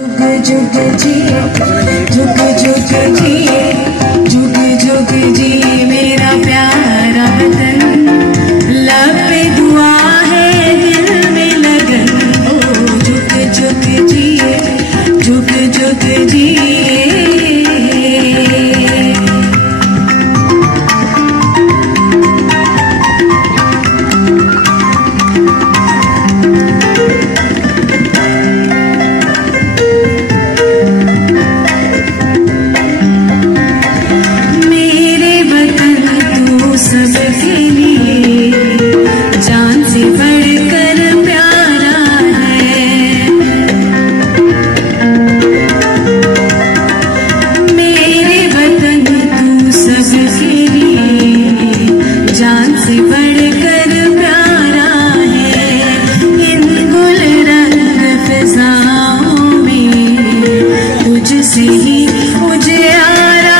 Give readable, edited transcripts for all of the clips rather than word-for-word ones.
जुग जिए, जुग जुग जिए, जुग जुग जिए मेरा प्यारा वतन। लब पे दुआ है दिल में लगन, ओ जुग जुग जिए, जुग जुग जिए। सबके लिए जान से बढ़कर प्यारा है, मेरे वतन तू सबके लिए जान से बढ़कर प्यारा है। इन गुल रंग फिजाओं में तुझसे ही उजियारा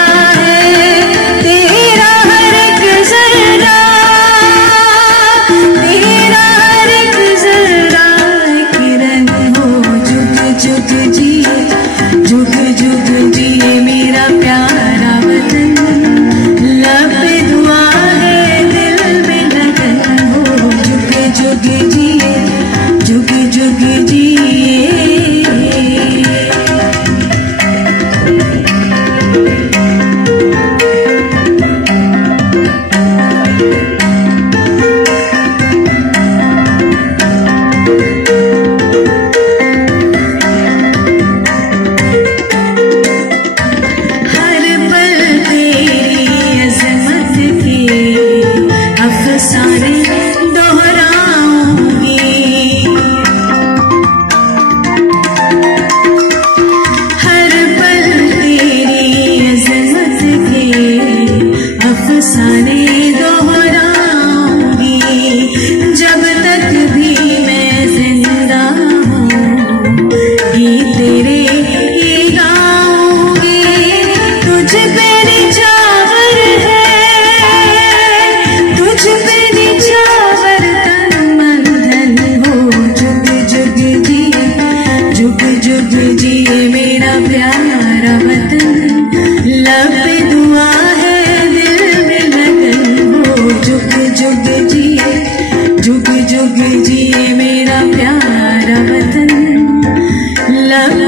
जब तक भी मैं जिंदा हूँ, गीत तेरे ही गाऊंगी। तुझ पे निछावर है, तुझ पे निछावर तन मन धन हो। जुग जुग जिए, जुग जुग जिए मेरा प्यारा वतन। लब पे दुआ है दिल में लगन हो। जुग जुग जिए, जुग जुग जिए मेरा प्यारा वतन। लब